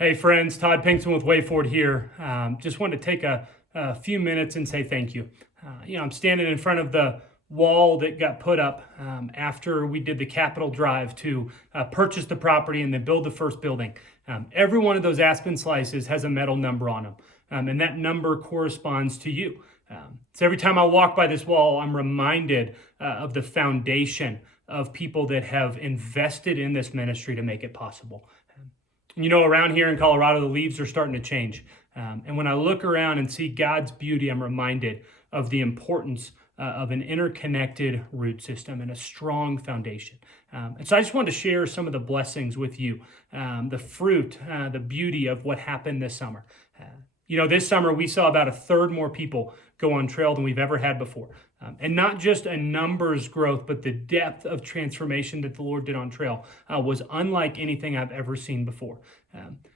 Hey friends, Todd Pinkston with Wayford here. Just wanted to take a few minutes and say thank you. I'm standing in front of the wall that got put up after we did the Capital Drive to purchase the property and then build the first building. Every one of those Aspen slices has a metal number on them, and that number corresponds to you. So every time I walk by this wall, I'm reminded of the foundation of people that have invested in this ministry to make it possible. Around here in Colorado, the leaves are starting to change. And when I look around and see God's beauty, I'm reminded of the importance of an interconnected root system and a strong foundation. And so I just wanted to share some of the blessings with you, the fruit, the beauty of what happened this summer. This summer we saw about a third more people go on trail than we've ever had before. And not just a numbers growth, but the depth of transformation that the Lord did on trail was unlike anything I've ever seen before.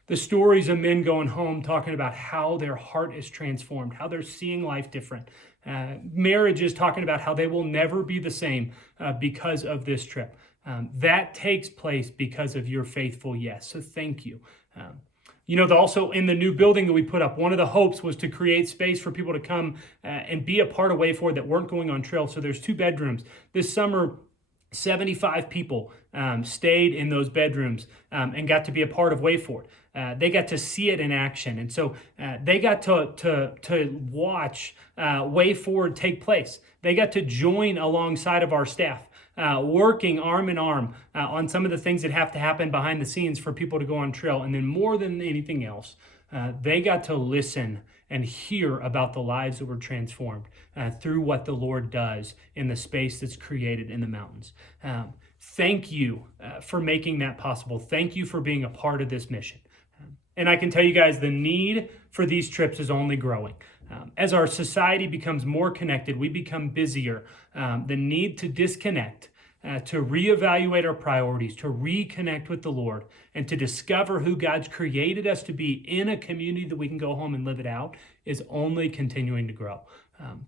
The stories of men going home talking about how their heart is transformed, how they're seeing life different. Marriages talking about how they will never be the same because of this trip. That takes place because of your faithful yes. So thank you. Also in the new building that we put up, one of the hopes was to create space for people to come and be a part of Wayford that weren't going on trail. So there's 2 bedrooms. This summer, 75 people stayed in those bedrooms and got to be a part of Wayford. They got to see it in action. And so they got to watch Wayford take place. They got to join alongside of our staff. Working arm in arm on some of the things that have to happen behind the scenes for people to go on trail. And then more than anything else, they got to listen and hear about the lives that were transformed through what the Lord does in the space that's created in the mountains. Thank you for making that possible. Thank you for being a part of this mission. And I can tell you guys, the need for these trips is only growing. As our society becomes more connected, we become busier. The need to disconnect, to reevaluate our priorities, to reconnect with the Lord, and to discover who God's created us to be in a community that we can go home and live it out is only continuing to grow.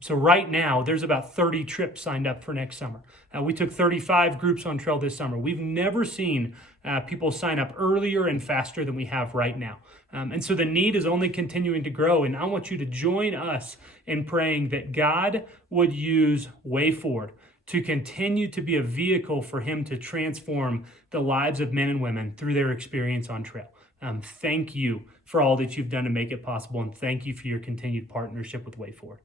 So right now, there's about 30 trips signed up for next summer. We took 35 groups on trail this summer. We've never seen people sign up earlier and faster than we have right now. And so the need is only continuing to grow. And I want you to join us in praying that God would use Wayford to continue to be a vehicle for him to transform the lives of men and women through their experience on trail. Thank you for all that you've done to make it possible. And thank you for your continued partnership with Wayford.